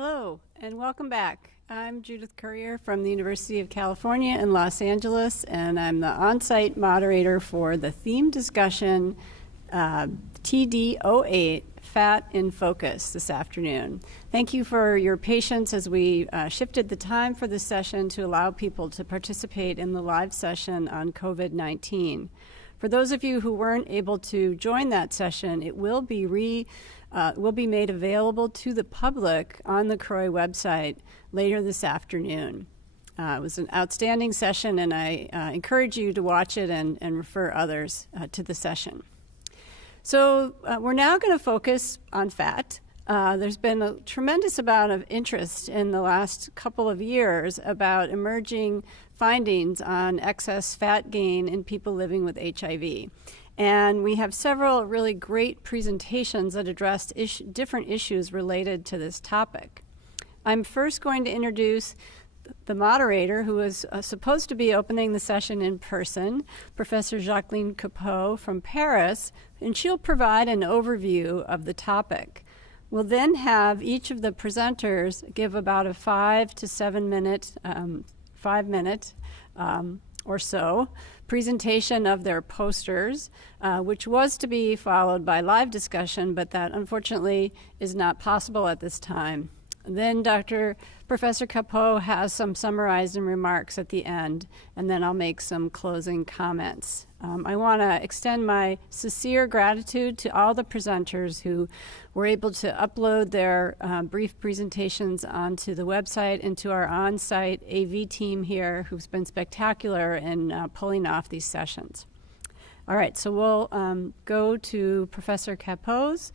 Hello, and welcome back. I'm Judith Currier from the University of California in Los Angeles, and I'm the on-site moderator for the theme discussion TD08, Fat in Focus, this afternoon. Thank you for your patience as we shifted the time for this session to allow people to participate in the live session on COVID-19. For those of you who weren't able to join that session, it will be made available to the public on the CROI website later this afternoon. It was an outstanding session, and I encourage you to watch it and refer others to the session. So we're now going to focus on fat. There's been a tremendous amount of interest in the last couple of years about emerging findings on excess fat gain in people living with HIV. And we have several really great presentations that address different issues related to this topic. I'm first going to introduce the moderator, who is supposed to be opening the session in person, Professor Jacqueline Cappeau from Paris, and she'll provide an overview of the topic. We'll then have each of the presenters give about a 5 to 7 minute, 5 minute or so presentation of their posters, which was to be followed by live discussion, but that unfortunately is not possible at this time. Then Professor Cappeau has some summarizing remarks at the end, and then I'll make some closing comments. I want to extend my sincere gratitude to all the presenters who were able to upload their brief presentations onto the website, and to our on-site AV team here who's been spectacular in pulling off these sessions. All right, so we'll go to Professor Cappeau's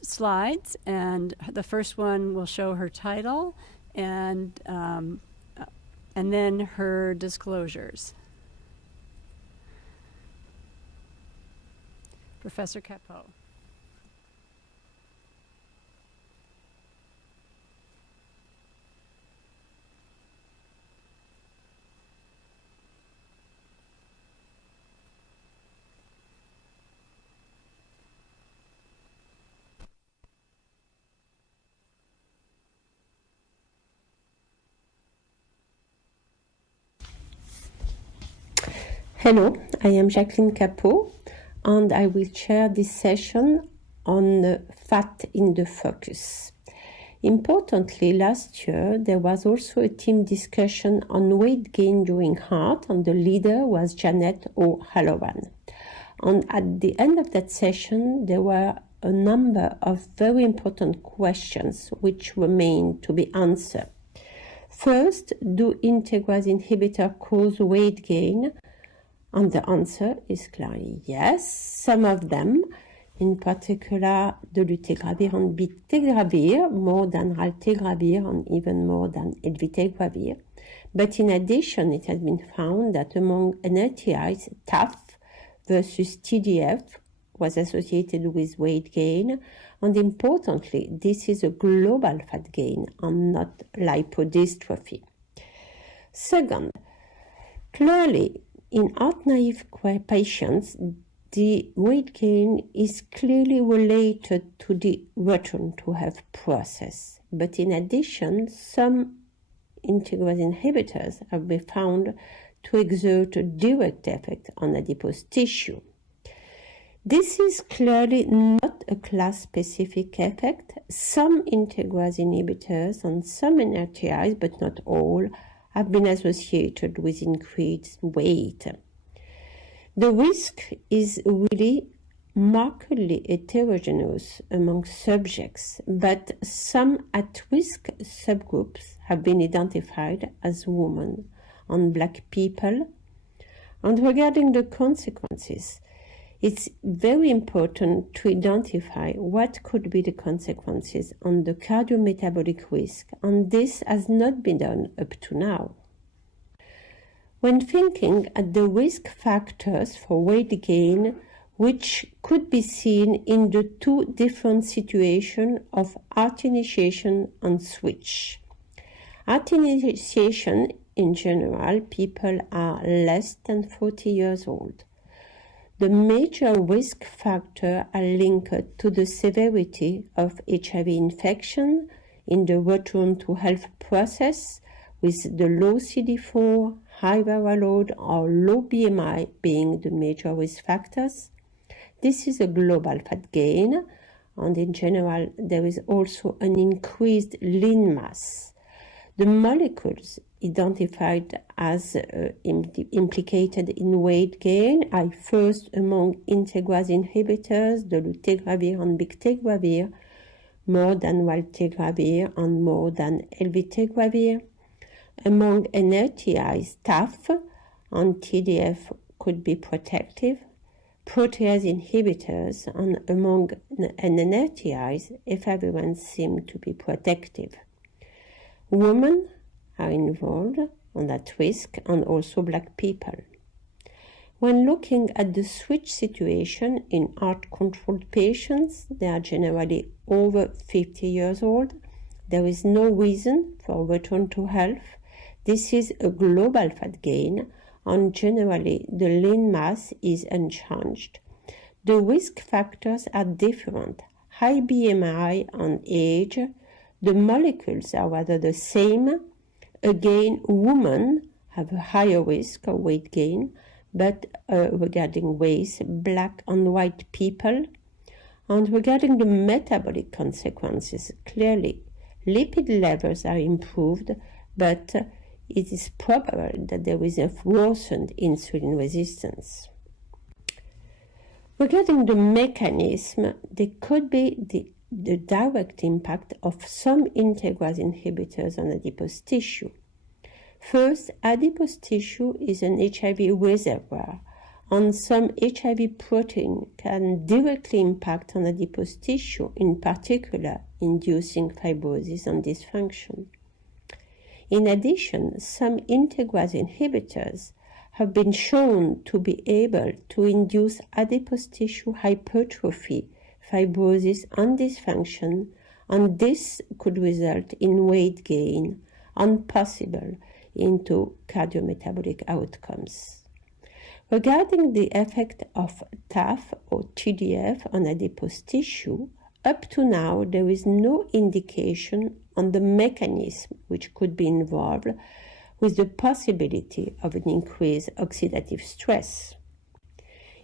slides, and the first one will show her title and then her disclosures. Professor Cappeau. Hello, I am Jacqueline Cappeau, and I will chair this session on fat in the focus. Importantly, last year there was also a team discussion on weight gain during heart, and the leader was Janet O'Halloran. And at the end of that session, there were a number of very important questions which remain to be answered. First, do integrase inhibitors cause weight gain? And the answer is clearly yes. Some of them, in particular dolutegravir and bictegravir, more than raltegravir and even more than elvitegravir. But in addition, it has been found that among NRTIs, TAF versus TDF was associated with weight gain. And importantly, this is a global fat gain and not lipodystrophy. Second, clearly, in heart-naive patients, the weight gain is clearly related to the return to health process. But in addition, some integrase inhibitors have been found to exert a direct effect on adipose tissue. This is clearly not a class-specific effect. Some integrase inhibitors and some NRTIs, but not all, have been associated with increased weight. The risk is really markedly heterogeneous among subjects, but some at-risk subgroups have been identified as women and Black people. And regarding the consequences, it's very important to identify what could be the consequences on the cardiometabolic risk, and this has not been done up to now. When thinking at the risk factors for weight gain, which could be seen in the two different situations of heart initiation and switch. Heart initiation, in general, people are less than 40 years old. The major risk factors are linked to the severity of HIV infection, in the return to health process, with the low CD4, high viral load, or low BMI being the major risk factors. This is a global fat gain, and in general, there is also an increased lean mass. The molecules identified as implicated in weight gain are first among integrase inhibitors, the lutegravir and bictegravir, more than valtegravir and more than elvitegravir. Among NRTIs, TAF and TDF could be protective, protease inhibitors, and among NRTIs, efavirenz seem to be protective. Women are involved and at risk, and also Black people. When looking at the switch situation in heart-controlled patients, they are generally over 50 years old. There is no reason for return to health. This is a global fat gain, and generally the lean mass is unchanged. The risk factors are different. High BMI and age. The molecules are rather the same. Again, women have a higher risk of weight gain, but regarding race, Black and white people. And regarding the metabolic consequences, clearly lipid levels are improved, but it is probable that there is a worsened insulin resistance. Regarding the mechanism, there could be the direct impact of some integrase inhibitors on adipose tissue. First, adipose tissue is an HIV reservoir, and some HIV protein can directly impact on adipose tissue, in particular inducing fibrosis and dysfunction. In addition, some integrase inhibitors have been shown to be able to induce adipose tissue hypertrophy, fibrosis, and dysfunction, and this could result in weight gain and possible into cardiometabolic outcomes. Regarding the effect of TAF or TDF on adipose tissue, up to now there is no indication on the mechanism which could be involved, with the possibility of an increased oxidative stress.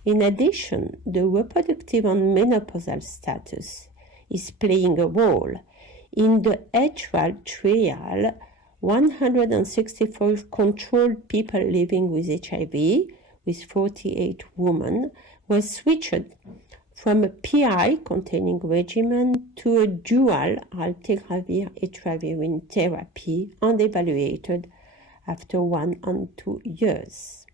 In addition, the reproductive and menopausal status is playing a role. In the HRAL trial, 164 controlled people living with HIV, with 48 women, were switched from a PI containing regimen to a dual altegravir-etravirine therapy and evaluated after 1 and 2 years.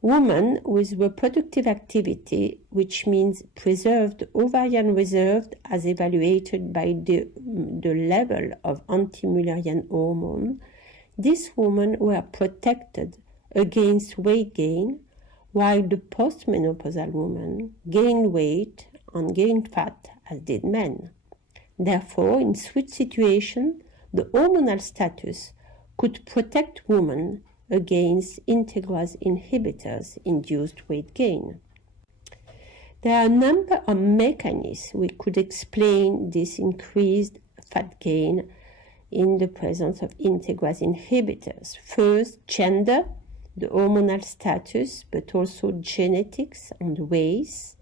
Women with reproductive activity, which means preserved ovarian reserve as evaluated by the level of anti-Mullerian hormone, these women were protected against weight gain, while the postmenopausal women gained weight and gained fat as did men. Therefore, in switch situation, the hormonal status could protect women against integrase inhibitors induced weight gain. There are a number of mechanisms which could explain this increased fat gain in the presence of integrase inhibitors. First, gender, the hormonal status, but also genetics and race.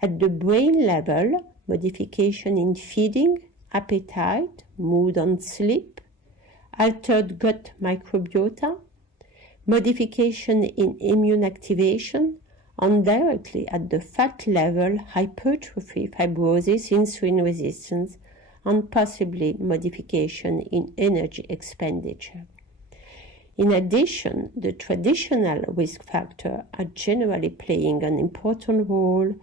At the brain level, modification in feeding, appetite, mood and sleep, altered gut microbiota, modification in immune activation, and directly at the fat level, hypertrophy, fibrosis, insulin resistance, and possibly modification in energy expenditure. In addition, the traditional risk factors are generally playing an important role: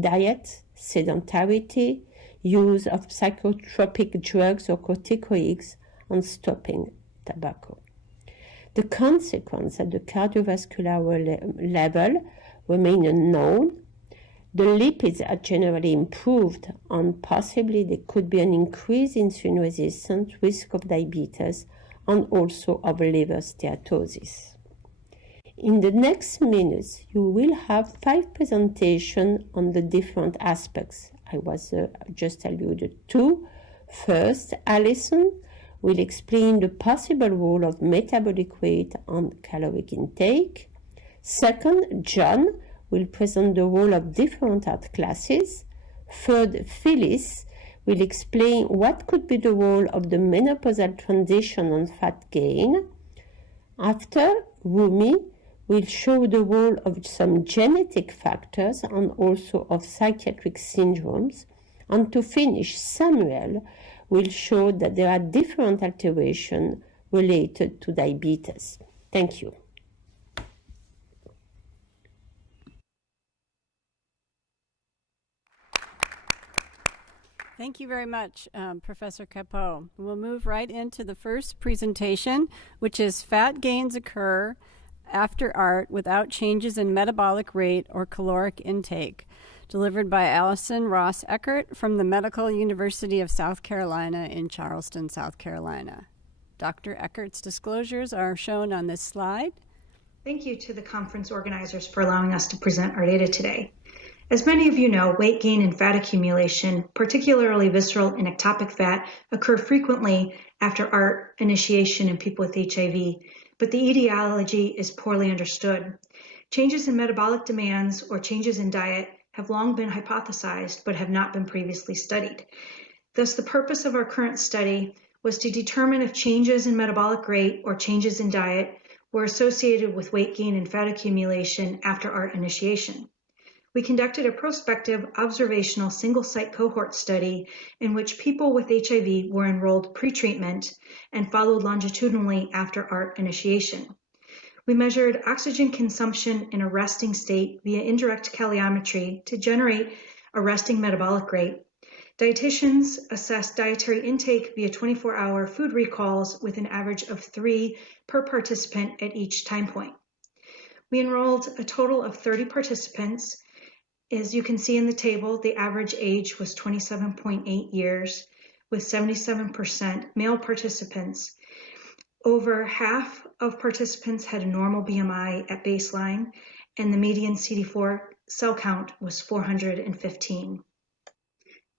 diet, sedentarity, use of psychotropic drugs or corticoids, and stopping tobacco. The consequences at the cardiovascular level remain unknown. The lipids are generally improved, and possibly there could be an increase in insulin resistance, risk of diabetes, and also of liver steatosis. In the next minutes, you will have 5 presentations on the different aspects I was just alluded to. First, Alison will explain the possible role of metabolic rate on caloric intake. Second, John will present the role of different art classes. Third, Phyllis will explain what could be the role of the menopausal transition on fat gain. After, Rumi will show the role of some genetic factors and also of psychiatric syndromes. And to finish, Samuel will show that there are different alterations related to diabetes. Thank you. Thank you very much, Professor Capot. We'll move right into the first presentation, which is Fat Gains Occur After ART Without Changes in Metabolic Rate or Caloric Intake, delivered by Allison Ross Eckert from the Medical University of South Carolina in Charleston, South Carolina. Dr. Eckert's disclosures are shown on this slide. Thank you to the conference organizers for allowing us to present our data today. As many of you know, weight gain and fat accumulation, particularly visceral and ectopic fat, occur frequently after ART initiation in people with HIV, but the etiology is poorly understood. Changes in metabolic demands or changes in diet have long been hypothesized but have not been previously studied. Thus, the purpose of our current study was to determine if changes in metabolic rate or changes in diet were associated with weight gain and fat accumulation after ART initiation. We conducted a prospective observational single-site cohort study in which people with HIV were enrolled pre-treatment and followed longitudinally after ART initiation. We measured oxygen consumption in a resting state via indirect calorimetry to generate a resting metabolic rate. Dietitians assessed dietary intake via 24-hour food recalls with an average of 3 per participant at each time point. We enrolled a total of 30 participants. As you can see in the table, the average age was 27.8 years, with 77% male participants. Over half of participants had a normal BMI at baseline, and the median CD4 cell count was 415.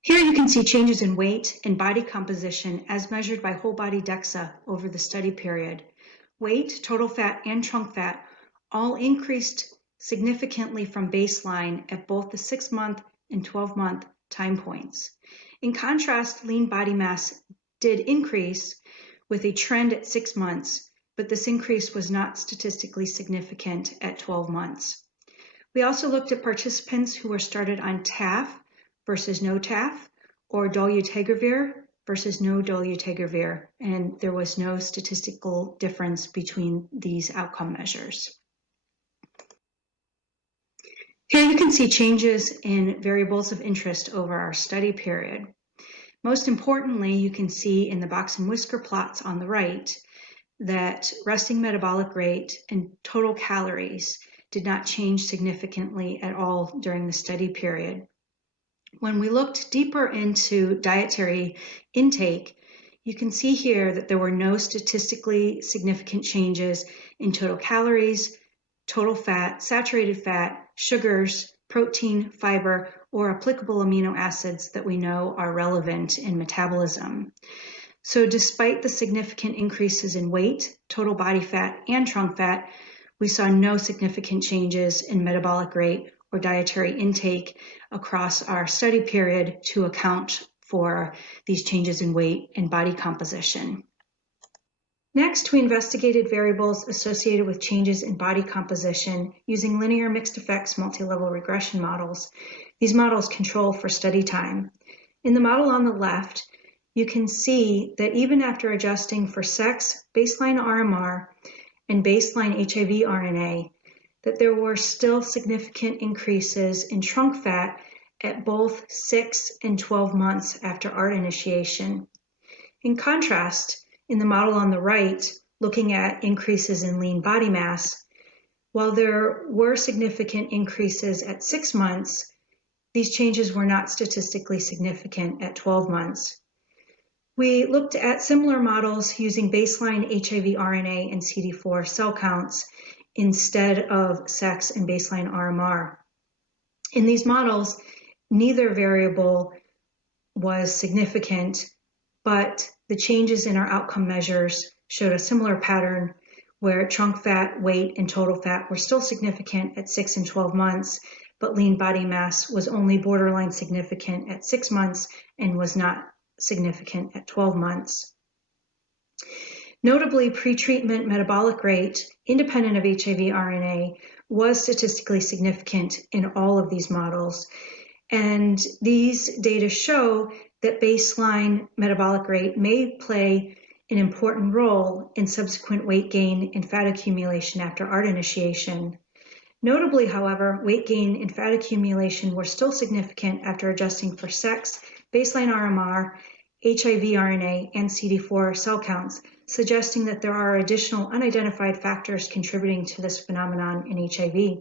Here you can see changes in weight and body composition as measured by whole body DEXA over the study period. Weight, total fat, and trunk fat all increased significantly from baseline at both the 6-month and 12-month time points. In contrast, lean body mass did increase with a trend at 6 months, but this increase was not statistically significant at 12 months. We also looked at participants who were started on TAF versus no TAF, or dolutegravir versus no dolutegravir, and there was no statistical difference between these outcome measures. Here you can see changes in variables of interest over our study period. Most importantly, you can see in the box and whisker plots on the right that resting metabolic rate and total calories did not change significantly at all during the study period. When we looked deeper into dietary intake, you can see here that there were no statistically significant changes in total calories, total fat, saturated fat, sugars, protein, fiber, or applicable amino acids that we know are relevant in metabolism. So despite the significant increases in weight, total body fat, and trunk fat, we saw no significant changes in metabolic rate or dietary intake across our study period to account for these changes in weight and body composition. Next, we investigated variables associated with changes in body composition using linear mixed effects multi-level regression models. These models control for study time. In the model on the left, you can see that even after adjusting for sex, baseline RMR, and baseline HIV RNA, that there were still significant increases in trunk fat at both 6 and 12 months after ART initiation. In contrast, in the model on the right, looking at increases in lean body mass, while there were significant increases at 6 months, these changes were not statistically significant at 12 months. We looked at similar models using baseline HIV RNA and CD4 cell counts instead of sex and baseline RMR. In these models, neither variable was significant but the changes in our outcome measures showed a similar pattern where trunk fat, weight, and total fat were still significant at 6 and 12 months, but lean body mass was only borderline significant at 6 months and was not significant at 12 months. Notably, pretreatment metabolic rate, independent of HIV RNA, was statistically significant in all of these models. And these data show that baseline metabolic rate may play an important role in subsequent weight gain and fat accumulation after ART initiation. Notably, however, weight gain and fat accumulation were still significant after adjusting for sex, baseline RMR, HIV RNA, and CD4 cell counts, suggesting that there are additional unidentified factors contributing to this phenomenon in HIV.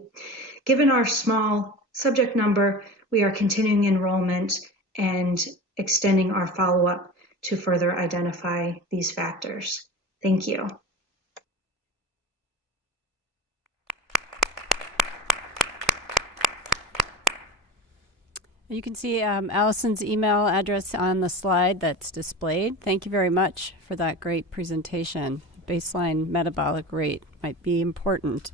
Given our small subject number, we are continuing enrollment and extending our follow-up to further identify these factors. Thank you. You can see Allison's email address on the slide that's displayed. Thank you very much for that great presentation. Baseline metabolic rate might be important.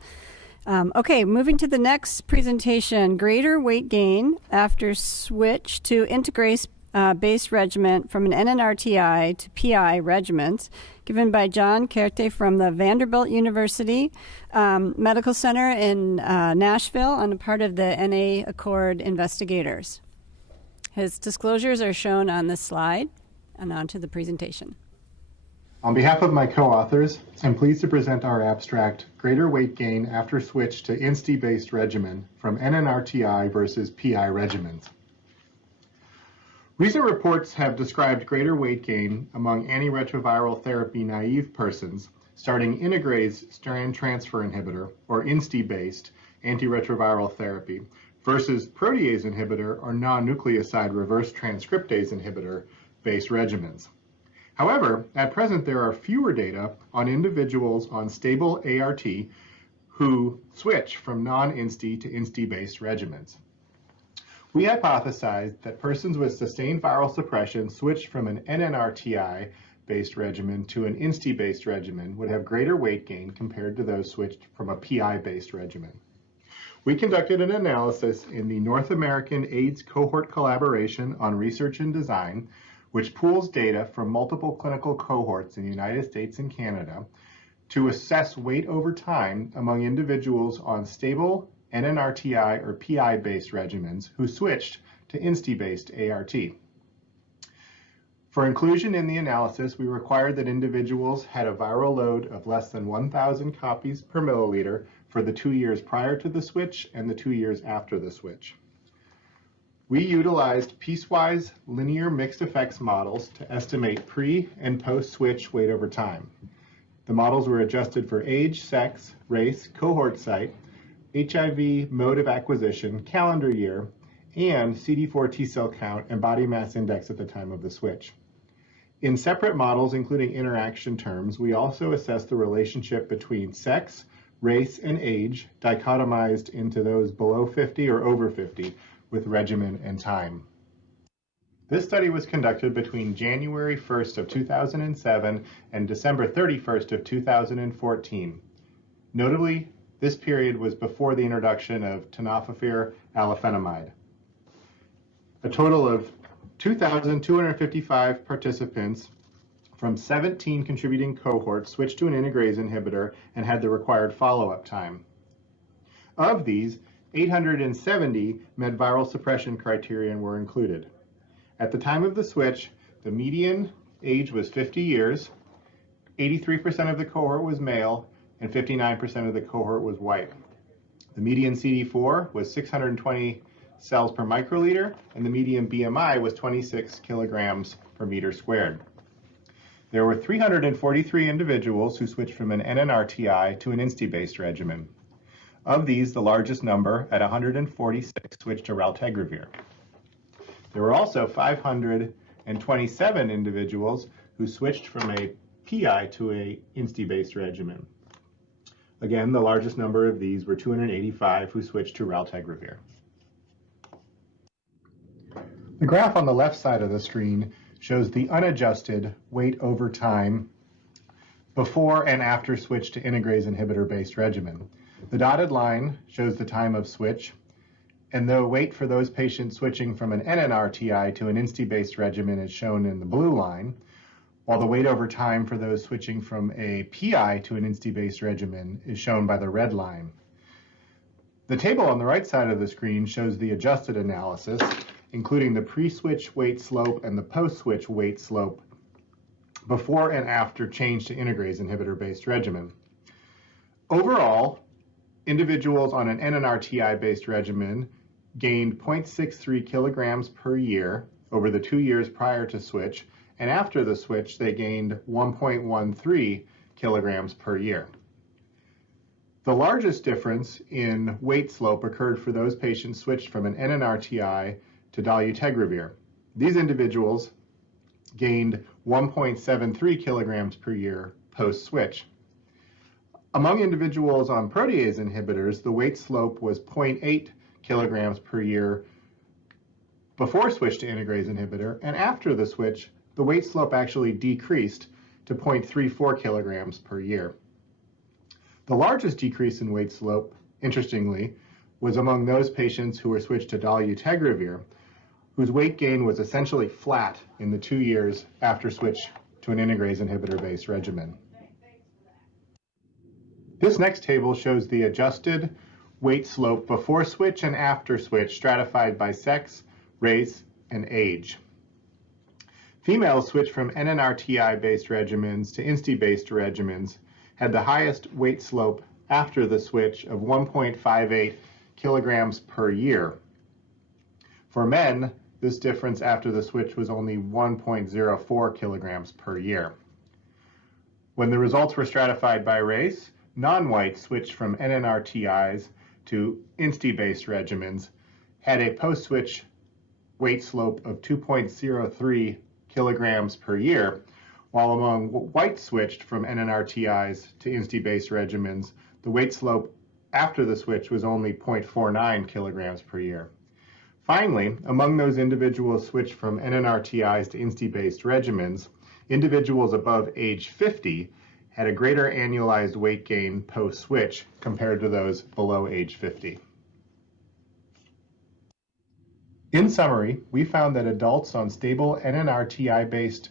Okay, moving to the next presentation, greater weight gain after switch to integrase-based regimen from an NNRTI to PI regimens, given by John Kerte from the Vanderbilt University Medical Center in Nashville on the part of the NA Accord investigators. His disclosures are shown on this slide, and on to the presentation. On behalf of my co-authors, I'm pleased to present our abstract, Greater Weight Gain After Switch to INSTI-Based Regimen from NNRTI versus PI Regimens. Recent reports have described greater weight gain among antiretroviral therapy naive persons starting integrase strand transfer inhibitor, or INSTI-based antiretroviral therapy, versus protease inhibitor or non-nucleoside reverse transcriptase inhibitor-based regimens. However, at present there are fewer data on individuals on stable ART who switch from non-INSTI to INSTI-based regimens. We hypothesized that persons with sustained viral suppression switched from an NNRTI-based regimen to an INSTI-based regimen would have greater weight gain compared to those switched from a PI-based regimen. We conducted an analysis in the North American AIDS Cohort Collaboration on Research and Design, which pools data from multiple clinical cohorts in the United States and Canada to assess weight over time among individuals on stable NNRTI or PI-based regimens who switched to INSTI-based ART. For inclusion in the analysis, we required that individuals had a viral load of less than 1,000 copies per milliliter for the 2 years prior to the switch and the 2 years after the switch. We utilized piecewise linear mixed effects models to estimate pre- and post-switch weight over time. The models were adjusted for age, sex, race, cohort site, HIV mode of acquisition, calendar year, and CD4 T cell count and body mass index at the time of the switch. In separate models, including interaction terms, we also assessed the relationship between sex, race, and age, dichotomized into those below 50 or over 50, with regimen and time. This study was conducted between January 1st of 2007 and December 31st of 2014. Notably, this period was before the introduction of tenofovir alafenamide. A total of 2,255 participants from 17 contributing cohorts switched to an integrase inhibitor and had the required follow-up time. Of these, 870 met viral suppression criterion were included. At the time of the switch, the median age was 50 years, 83% of the cohort was male, and 59% of the cohort was white. The median CD4 was 620 cells per microliter, and the median BMI was 26 kilograms per meter squared. There were 343 individuals who switched from an NNRTI to an INSTI-based regimen. Of these, the largest number, at 146, switched to raltegravir. There were also 527 individuals who switched from a PI to a INSTI-based regimen. Again, the largest number of these were 285 who switched to raltegravir. The graph on the left side of the screen shows the unadjusted weight over time before and after switch to integrase inhibitor-based regimen. The dotted line shows the time of switch, and the weight for those patients switching from an NNRTI to an INSTI-based regimen is shown in the blue line, while the weight over time for those switching from a PI to an INSTI-based regimen is shown by the red line. The table on the right side of the screen shows the adjusted analysis, including the pre-switch weight slope and the post-switch weight slope before and after change to integrase inhibitor-based regimen. Overall, individuals on an NNRTI-based regimen gained 0.63 kilograms per year over the 2 years prior to switch, and after the switch, they gained 1.13 kilograms per year. The largest difference in weight slope occurred for those patients switched from an NNRTI to dolutegravir. These individuals gained 1.73 kilograms per year post-switch. Among individuals on protease inhibitors, the weight slope was 0.8 kilograms per year before switch to integrase inhibitor, and after the switch, the weight slope actually decreased to 0.34 kilograms per year. The largest decrease in weight slope, interestingly, was among those patients who were switched to dolutegravir, whose weight gain was essentially flat in the 2 years after switch to an integrase inhibitor-based regimen. This next table shows the adjusted weight slope before switch and after switch, stratified by sex, race, and age. Females switched from NNRTI-based regimens to INSTI-based regimens had the highest weight slope after the switch of 1.58 kilograms per year. For men, this difference after the switch was only 1.04 kilograms per year. When the results were stratified by race, non-whites switched from NNRTIs to INSTI-based regimens had a post-switch weight slope of 2.03 kilograms per year, while among whites switched from NNRTIs to INSTI-based regimens, the weight slope after the switch was only 0.49 kilograms per year. Finally, among those individuals switched from NNRTIs to INSTI-based regimens, individuals above age 50 had a greater annualized weight gain post-switch compared to those below age 50. In summary, we found that adults on stable NNRTI-based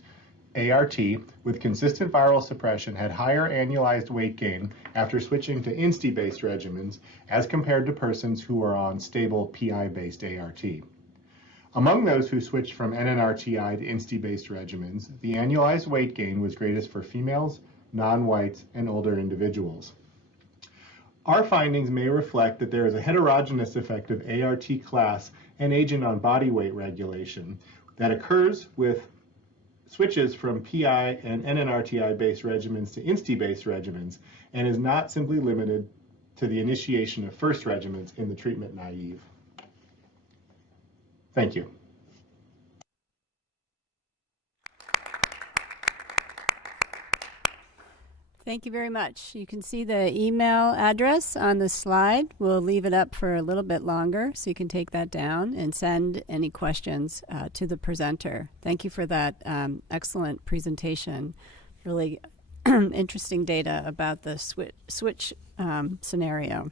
ART with consistent viral suppression had higher annualized weight gain after switching to INSTI-based regimens as compared to persons who were on stable PI-based ART. Among those who switched from NNRTI to INSTI-based regimens, the annualized weight gain was greatest for females, non-whites, and older individuals. Our findings may reflect that there is a heterogeneous effect of ART class and agent on body weight regulation that occurs with switches from PI and NNRTI-based regimens to INSTI-based regimens and is not simply limited to the initiation of first regimens in the treatment naive. Thank you. Thank you very much. You can see the email address on the slide. We'll leave it up for a little bit longer so you can take that down and send any questions to the presenter. Thank you for that excellent presentation. Really interesting data about the switch scenario.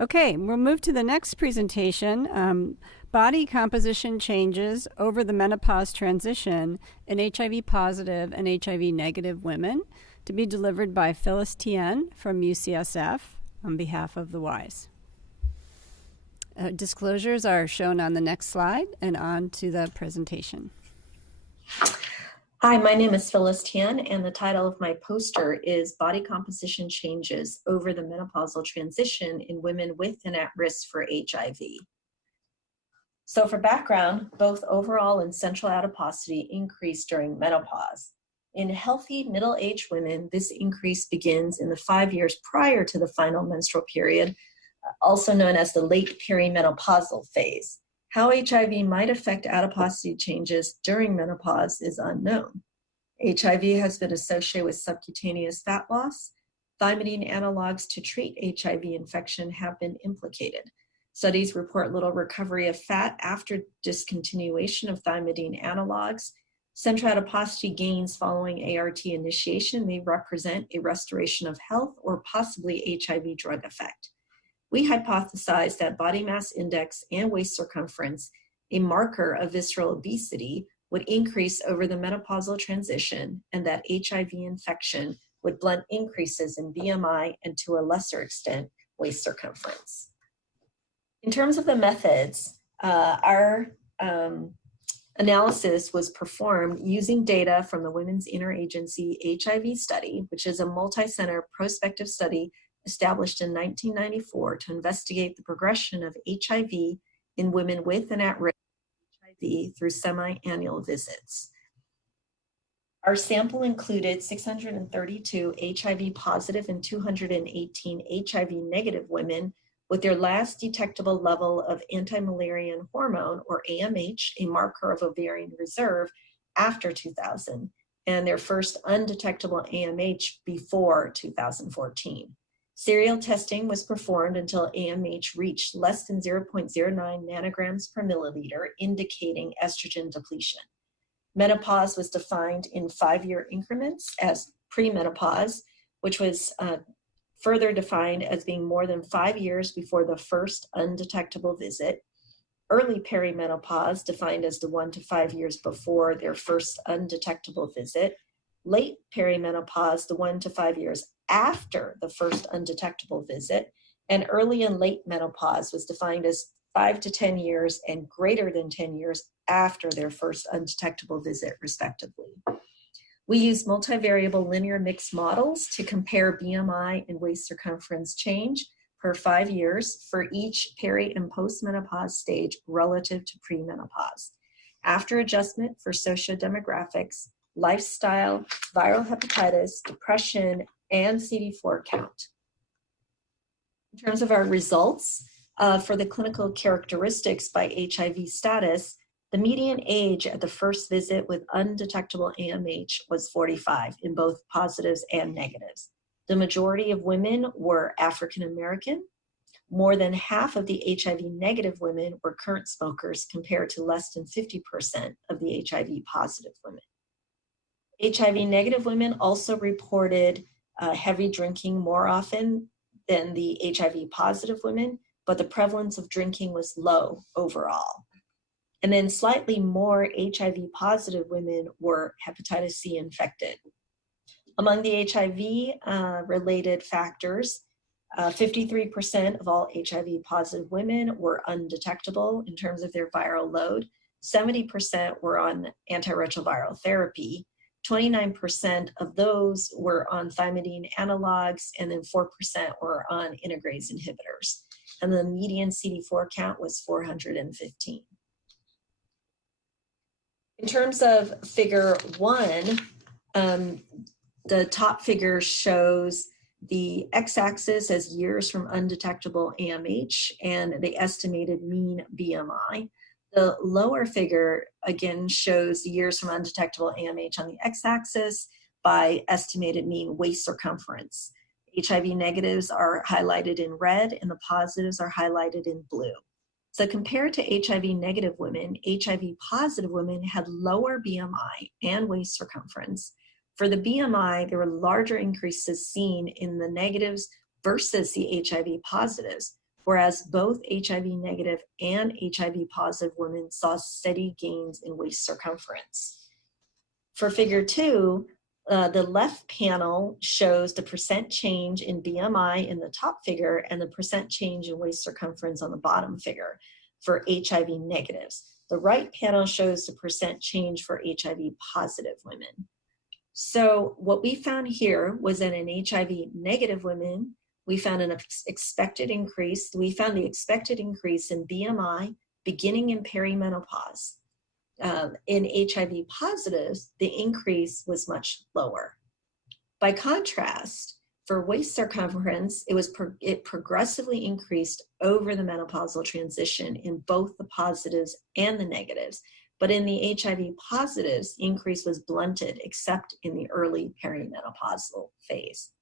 Okay, we'll move to the next presentation. Body composition changes over the menopause transition in HIV positive and HIV negative women, to be delivered by Phyllis Tien from UCSF on behalf of the WISE. Disclosures are shown on the next slide and on to the presentation. Hi, my name is Phyllis Tien, and the title of my poster is Body Composition Changes Over the Menopausal Transition in Women with and at Risk for HIV. So for background, both overall and central adiposity increase during menopause. In healthy middle-aged women, this increase begins in the 5 years prior to the final menstrual period, also known as the late perimenopausal phase. How HIV might affect adiposity changes during menopause is unknown. HIV has been associated with subcutaneous fat loss. Thymidine analogs to treat HIV infection have been implicated. Studies report little recovery of fat after discontinuation of thymidine analogs, Central adiposity gains following ART initiation may represent a restoration of health or possibly HIV drug effect. We hypothesized that body mass index and waist circumference, a marker of visceral obesity, would increase over the menopausal transition, and that HIV infection would blunt increases in BMI and, to a lesser extent, waist circumference. In terms of the methods, our analysis was performed using data from the Women's Interagency HIV study, which is a multi-center prospective study established in 1994 to investigate the progression of HIV in women with and at risk of HIV through semi-annual visits. Our sample included 632 HIV positive and 218 HIV negative women with their last detectable level of anti-Müllerian hormone, or AMH, a marker of ovarian reserve, after 2000, and their first undetectable AMH before 2014. Serial testing was performed until AMH reached less than 0.09 nanograms per milliliter, indicating estrogen depletion. Menopause was defined in 5-year increments as premenopause, which was further defined as being more than 5 years before the first undetectable visit. Early perimenopause, defined as the 1 to 5 years before their first undetectable visit. Late perimenopause, the 1 to 5 years after the first undetectable visit. And early and late menopause was defined as 5 to 10 years and greater than 10 years after their first undetectable visit, respectively. We used multivariable linear mixed models to compare BMI and waist circumference change per 5 years for each peri and postmenopause stage relative to premenopause, after adjustment for sociodemographics, lifestyle, viral hepatitis, depression, and CD4 count. In terms of our results, for the clinical characteristics by HIV status, the median age at the first visit with undetectable AMH was 45 in both positives and negatives. The majority of women were African American. More than half of the HIV negative women were current smokers, compared to less than 50% of the HIV positive women. HIV negative women also reported heavy drinking more often than the HIV positive women, but the prevalence of drinking was low overall. And then slightly more HIV positive women were hepatitis C infected. Among the HIV related factors, 53% of all HIV positive women were undetectable in terms of their viral load. 70% were on antiretroviral therapy. 29% of those were on thymidine analogs, and then 4% were on integrase inhibitors. And the median CD4 count was 415. In terms of figure 1, the top figure shows the x-axis as years from undetectable AMH and the estimated mean BMI. The lower figure, again, shows years from undetectable AMH on the x-axis by estimated mean waist circumference. HIV negatives are highlighted in red and the positives are highlighted in blue. So compared to HIV negative women, HIV positive women had lower BMI and waist circumference. For the BMI, there were larger increases seen in the negatives versus the HIV positives, whereas both HIV negative and HIV positive women saw steady gains in waist circumference. For figure 2, the left panel shows the percent change in BMI in the top figure and the percent change in waist circumference on the bottom figure for HIV negatives. The right panel shows the percent change for HIV positive women. So what we found here was that in HIV negative women, we found an expected increase. We found the expected increase in BMI beginning in perimenopause. In HIV positives, the increase was much lower. By contrast, for waist circumference, it progressively increased over the menopausal transition in both the positives and the negatives. But in the HIV positives, the increase was blunted except in the early perimenopausal phase.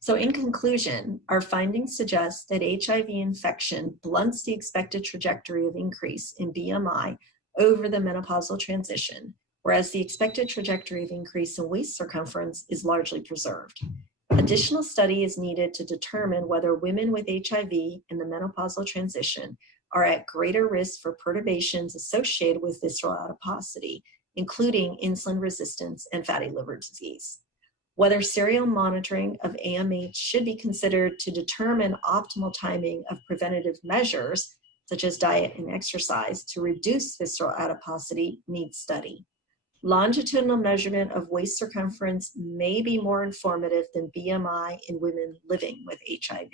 So in conclusion, our findings suggest that HIV infection blunts the expected trajectory of increase in BMI over the menopausal transition, whereas the expected trajectory of increase in waist circumference is largely preserved. Additional study is needed to determine whether women with HIV in the menopausal transition are at greater risk for perturbations associated with visceral adiposity, including insulin resistance and fatty liver disease. Whether serial monitoring of AMH should be considered to determine optimal timing of preventative measures, such as diet and exercise, to reduce visceral adiposity needs study. Longitudinal measurement of waist circumference may be more informative than BMI in women living with HIV.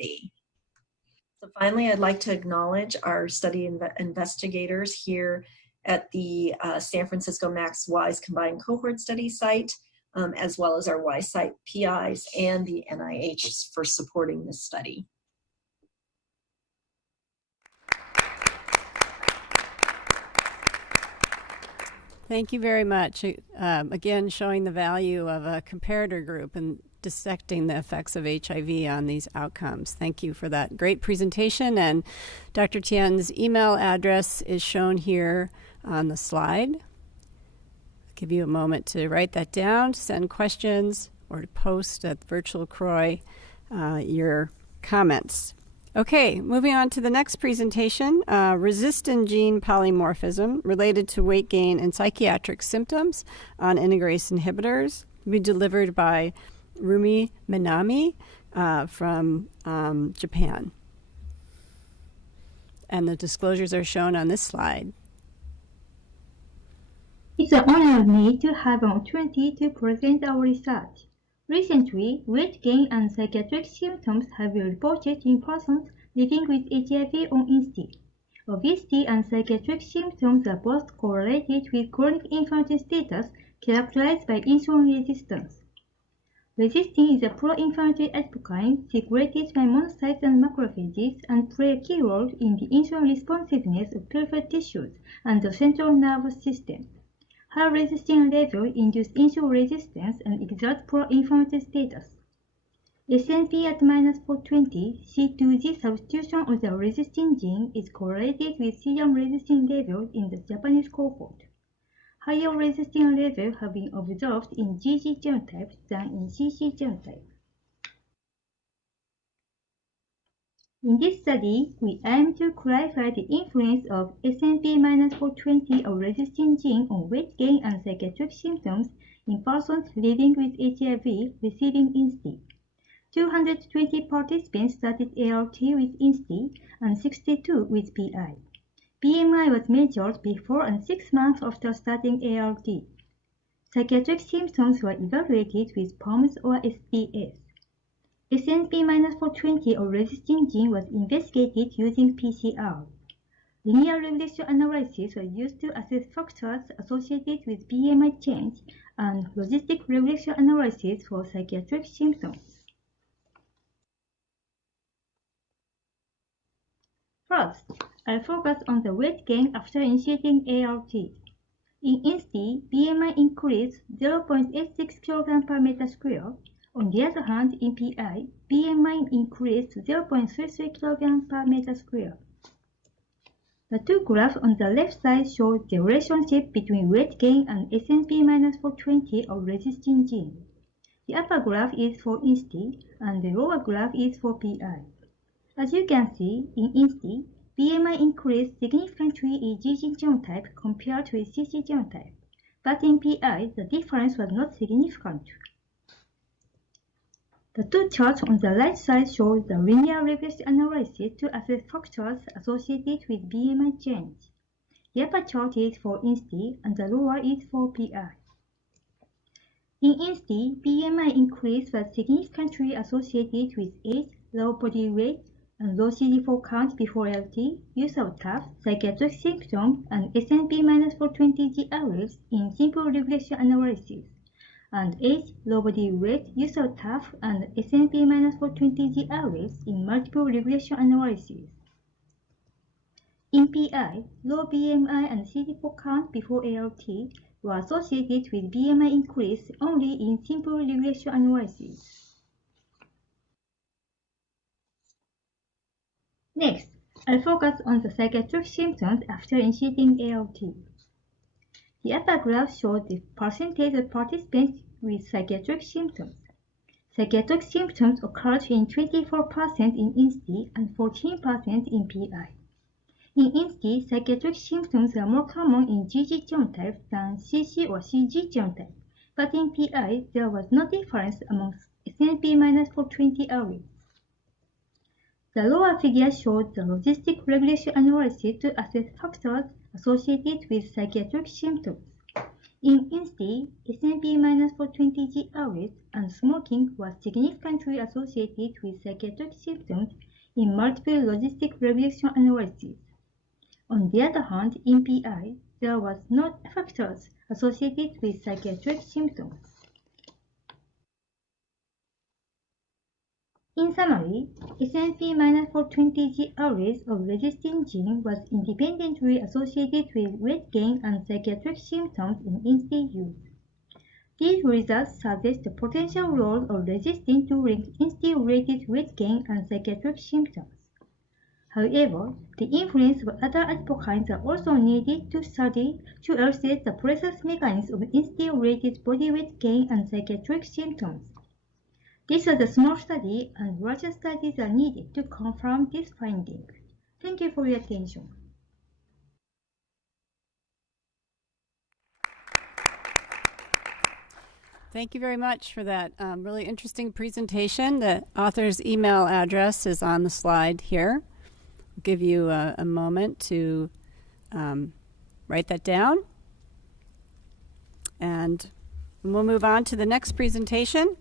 So finally, I'd like to acknowledge our study investigators here at the San Francisco Max WISE Combined Cohort Study site, as well as our WISE site PIs and the NIH for supporting this study. Thank you very much. Again, showing the value of a comparator group and dissecting the effects of HIV on these outcomes. Thank you for that great presentation. And Dr. Tian's email address is shown here on the slide. I'll give you a moment to write that down, to send questions, or to post at Virtual CROI your comments. Okay, moving on to the next presentation, resistant gene polymorphism related to weight gain and psychiatric symptoms on integrase inhibitors, will be delivered by Rumi Minami from Japan. And the disclosures are shown on this slide. It's an honor of me to have an opportunity to present our research. Recently, weight gain and psychiatric symptoms have been reported in persons living with HIV on INSTI. Obesity and psychiatric symptoms are both correlated with chronic inflammatory status characterized by insulin resistance. Resistin is a pro-inflammatory adipokine secreted by monocytes and macrophages and play a key role in the insulin responsiveness of peripheral tissues and the central nervous system. High resistin level induce insulin resistance and exert pro-inflammatory status. SNP at -420 C2G substitution of the resistin gene is correlated with serum resistin levels in the Japanese cohort. Higher resistin levels have been observed in GG genotype than in CC genotype. In this study, we aim to clarify the influence of SNP-420 or resistin gene on weight gain and psychiatric symptoms in persons living with HIV receiving INSTI. 220 participants started ART with INSTI and 62 with PI. BMI was measured before and 6 months after starting ART. Psychiatric symptoms were evaluated with POMS or SDS. SNP-420 or resistin gene was investigated using PCR. Linear regression analysis was used to assess factors associated with BMI change and logistic regression analysis for psychiatric symptoms. First, I'll focus on the weight gain after initiating ART. In INSTI, BMI increased 0.86 kg per meter square. On the other hand, in PI, BMI increased 0.33 kg per meter square. The two graphs on the left side show the relationship between weight gain and SNP-420 or resistin gene. The upper graph is for INSTI and the lower graph is for PI. As you can see, in INSTI, BMI increased significantly in GG genotype compared with CC genotype, but in PI, the difference was not significant. The two charts on the right side show the linear regression analysis to assess factors associated with BMI change. The upper chart is for INSTI and the lower is for PI. In INSTI, BMI increase was significantly associated with age, low body weight, and low CD4 count before ART, use of TAF, psychiatric symptoms, and SNP-420 GRs in simple regression analysis, and age, low body weight, use of TAF, and SNP-420 GRs in multiple regression analysis. In PI, low BMI and CD4 count before ART were associated with BMI increase only in simple regression analysis. Next, I'll focus on the psychiatric symptoms after initiating ART. The upper graph shows the percentage of participants with psychiatric symptoms. Psychiatric symptoms occurred in 24% in INSTI and 14% in PI. In INSTI, psychiatric symptoms are more common in GG genotype than CC or CG genotype, but in PI, there was no difference among SNP-420 areas. The lower figure shows the logistic regression analysis to assess factors associated with psychiatric symptoms. In INSTI, SNP-420 areas and smoking was significantly associated with psychiatric symptoms in multiple logistic regression analyses. On the other hand, in PI, there was no factors associated with psychiatric symptoms. In summary, SNP-420 areas of resistin gene was independently associated with weight gain and psychiatric symptoms in INSTI use. These results suggest the potential role of resistin to link INSTI-related weight gain and psychiatric symptoms. However, the influence of other adipokines are also needed to study to elucidate the precise mechanism of INSTI-related body weight gain and psychiatric symptoms. This was a small study, and larger studies are needed to confirm this finding. Thank you for your attention. Thank you very much for that really interesting presentation. The author's email address is on the slide here. I'll give you a moment to write that down. And we'll move on to the next presentation,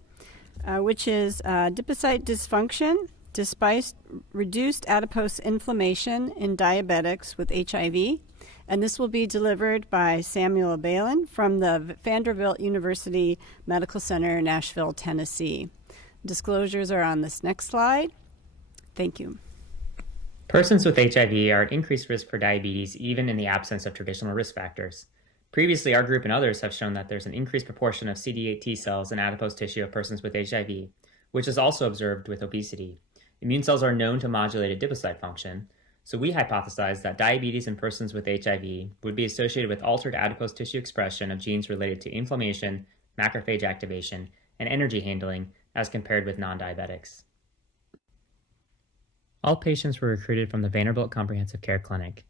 which is adipocyte dysfunction despite reduced adipose inflammation in diabetics with HIV. And this will be delivered by Samuel Balin from the Vanderbilt University Medical Center in Nashville, Tennessee. Disclosures are on this next slide. Thank you. Persons with HIV are at increased risk for diabetes even in the absence of traditional risk factors. Previously, our group and others have shown that there's an increased proportion of CD8 T cells in adipose tissue of persons with HIV, which is also observed with obesity. Immune cells are known to modulate adipocyte function, so we hypothesized that diabetes in persons with HIV would be associated with altered adipose tissue expression of genes related to inflammation, macrophage activation, and energy handling as compared with non-diabetics. All patients were recruited from the Vanderbilt Comprehensive Care Clinic.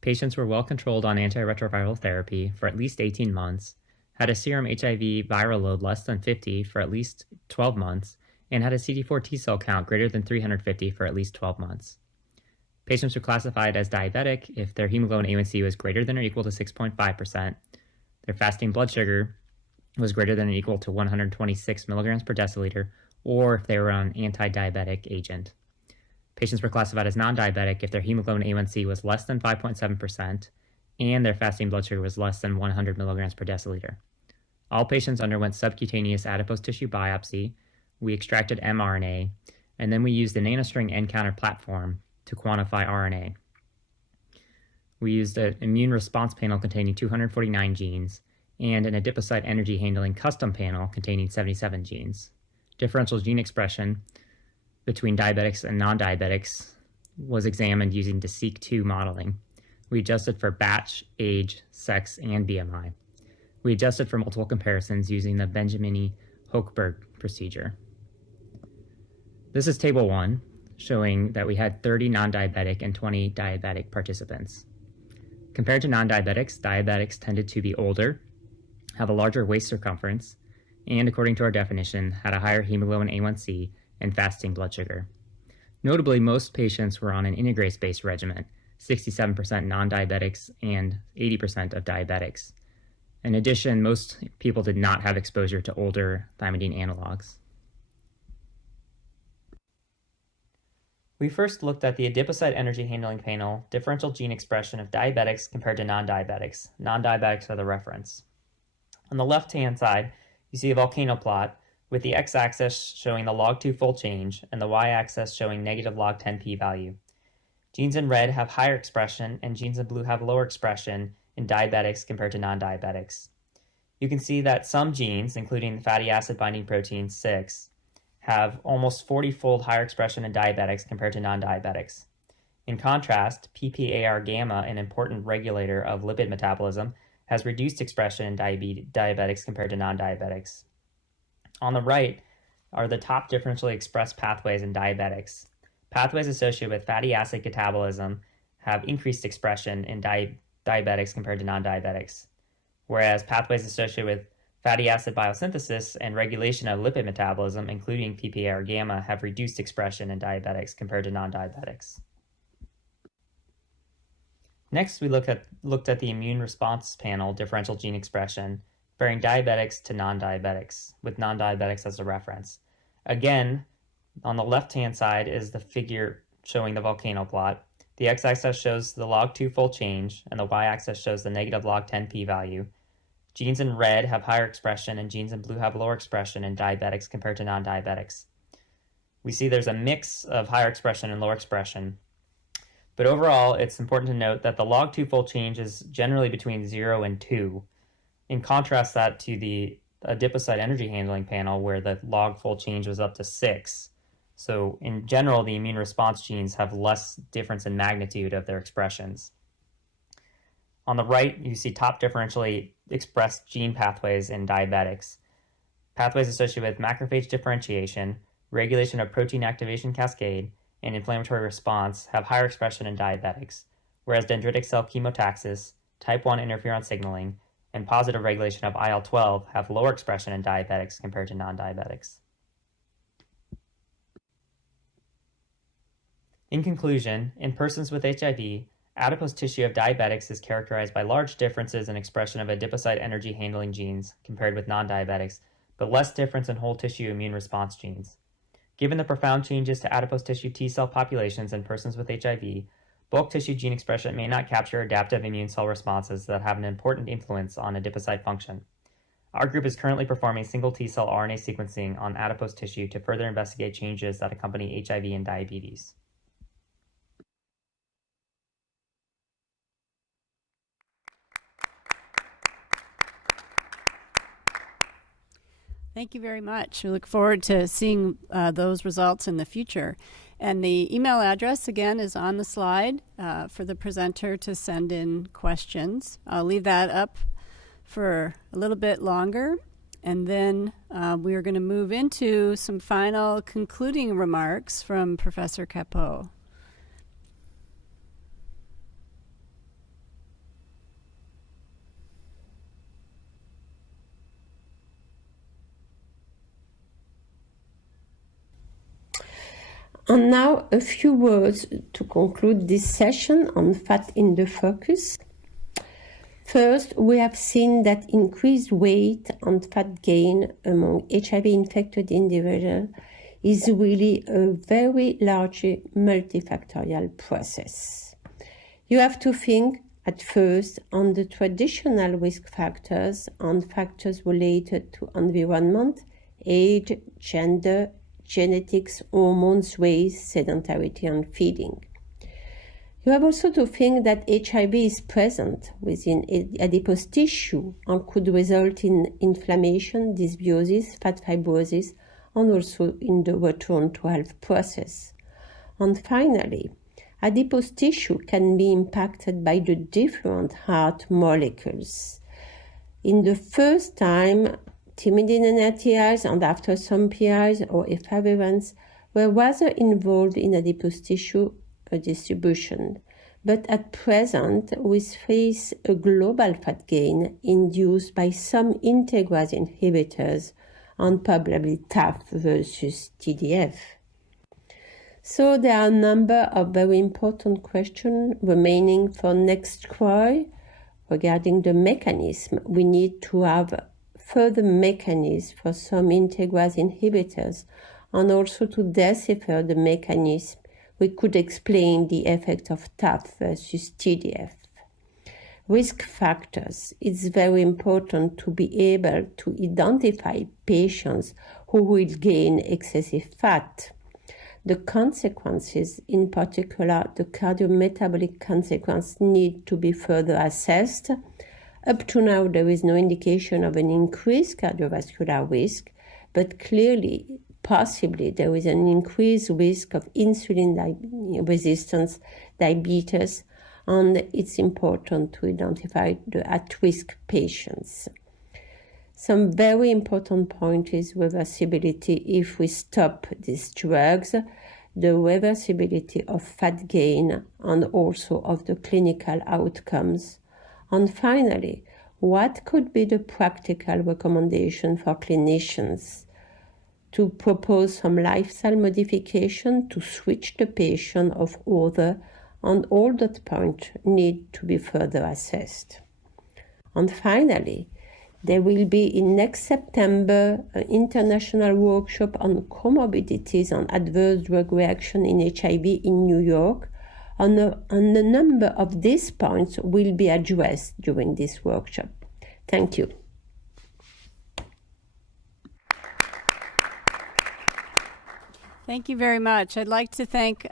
Patients were well controlled on antiretroviral therapy for at least 18 months, had a serum HIV viral load less than 50 for at least 12 months, and had a CD4 T cell count greater than 350 for at least 12 months. Patients were classified as diabetic if their hemoglobin A1C was greater than or equal to 6.5%, their fasting blood sugar was greater than or equal to 126 milligrams per deciliter, or if they were on an anti-diabetic agent. Patients were classified as non-diabetic if their hemoglobin A1C was less than 5.7% and their fasting blood sugar was less than 100 milligrams per deciliter. All patients underwent subcutaneous adipose tissue biopsy. We extracted mRNA, and then we used the nanostring nCounter platform to quantify RNA. We used an immune response panel containing 249 genes and an adipocyte energy handling custom panel containing 77 genes. Differential gene expression between diabetics and non-diabetics was examined using the Seq2 modeling. We adjusted for batch, age, sex, and BMI. We adjusted for multiple comparisons using the Benjamini-Hochberg procedure. This is table 1, showing that we had 30 non-diabetic and 20 diabetic participants. Compared to non-diabetics, diabetics tended to be older, have a larger waist circumference, and according to our definition, had a higher hemoglobin A1C and fasting blood sugar. Notably, most patients were on an integrase-based regimen, 67% non-diabetics and 80% of diabetics. In addition, most people did not have exposure to older thymidine analogs. We first looked at the adipocyte energy handling panel, differential gene expression of diabetics compared to non-diabetics. Non-diabetics are the reference. On the left-hand side, you see a volcano plot with the x-axis showing the log2 fold change and the y-axis showing negative log 10 p-value. Genes in red have higher expression and genes in blue have lower expression in diabetics compared to non-diabetics. You can see that some genes, including the fatty acid binding protein 6, have almost 40-fold higher expression in diabetics compared to non-diabetics. In contrast, PPAR gamma, an important regulator of lipid metabolism, has reduced expression in diabetics compared to non-diabetics. On the right are the top differentially expressed pathways in diabetics. Pathways associated with fatty acid catabolism have increased expression in diabetics compared to non-diabetics, whereas pathways associated with fatty acid biosynthesis and regulation of lipid metabolism, including PPAR gamma, have reduced expression in diabetics compared to non-diabetics. Next, we looked at the immune response panel differential gene expression, comparing diabetics to non-diabetics, with non-diabetics as a reference. Again, on the left-hand side is the figure showing the volcano plot. The x-axis shows the log2 fold change, and the y-axis shows the negative log 10 p-value. Genes in red have higher expression, and genes in blue have lower expression in diabetics compared to non-diabetics. We see there's a mix of higher expression and lower expression. But overall, it's important to note that the log2 fold change is generally between 0 and 2. In contrast that to the adipocyte energy handling panel, where the log fold change was up to 6. So in general, the immune response genes have less difference in magnitude of their expressions. On the right, you see top differentially expressed gene pathways in diabetics. Pathways associated with macrophage differentiation, regulation of protein activation cascade, and inflammatory response have higher expression in diabetics, whereas dendritic cell chemotaxis, type 1 interferon signaling, and positive regulation of IL-12 have lower expression in diabetics compared to non-diabetics. In conclusion, in persons with HIV, adipose tissue of diabetics is characterized by large differences in expression of adipocyte energy handling genes compared with non-diabetics, but less difference in whole tissue immune response genes. Given the profound changes to adipose tissue T cell populations in persons with HIV, bulk tissue gene expression may not capture adaptive immune cell responses that have an important influence on adipocyte function. Our group is currently performing single T cell RNA sequencing on adipose tissue to further investigate changes that accompany HIV and diabetes. Thank you very much. We look forward to seeing those results in the future. And the email address, again, is on the slide for the presenter to send in questions. I'll leave that up for a little bit longer, and then we are going to move into some final concluding remarks from Professor Capot. And now a few words to conclude this session on fat in the focus. First, we have seen that increased weight and fat gain among HIV-infected individuals is really a very large multifactorial process. You have to think at first on the traditional risk factors and factors related to environment, age, gender, genetics, hormones, race, sedentarity, and feeding. You have also to think that HIV is present within adipose tissue and could result in inflammation, dysbiosis, fat fibrosis, and also in the return to health process. And finally, adipose tissue can be impacted by the different heart molecules. In the first time, thymidine and ATIs, and after some PIs or efavirenz were rather involved in adipose tissue distribution. But at present, we face a global fat gain induced by some integrase inhibitors and probably TAF versus TDF. So there are a number of very important questions remaining for next try regarding the mechanism. We need to have further mechanisms for some integrase inhibitors, and also to decipher the mechanism we could explain the effect of TAF versus TDF. Risk factors. It's very important to be able to identify patients who will gain excessive fat. The consequences, in particular the cardiometabolic consequences, need to be further assessed. Up to now, there is no indication of an increased cardiovascular risk, but clearly, possibly, there is an increased risk of insulin resistance, diabetes, and it's important to identify the at-risk patients. Some very important point is reversibility. If we stop these drugs, the reversibility of fat gain and also of the clinical outcomes. And finally, what could be the practical recommendation for clinicians to propose some lifestyle modification to switch the patient of other, and all that point need to be further assessed. And finally, there will be in next September an international workshop on comorbidities and adverse drug reaction in HIV in New York, and a number of these points will be addressed during this workshop. Thank you. Thank you very much. I'd like to thank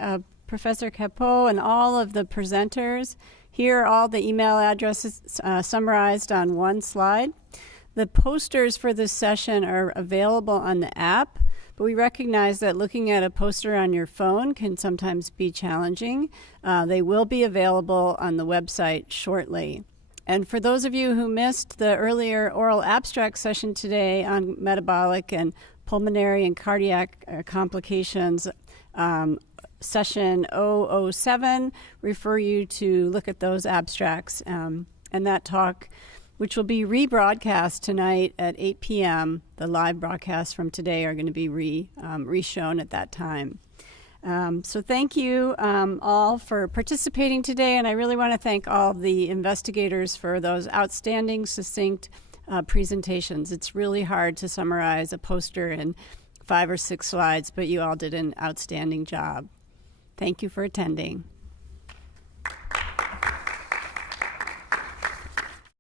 Professor Capot and all of the presenters. Here are all the email addresses summarized on one slide. The posters for this session are available on the app, but we recognize that looking at a poster on your phone can sometimes be challenging. They will be available on the website shortly. And for those of you who missed the earlier oral abstract session today on metabolic and pulmonary and cardiac complications, session 007, refer you to look at those abstracts. And that talk, which will be rebroadcast tonight at 8 p.m., the live broadcasts from today are going to be reshown at that time. So thank you all for participating today, and I really want to thank all the investigators for those outstanding, succinct presentations. It's really hard to summarize a poster in 5 or 6 slides, but you all did an outstanding job. Thank you for attending.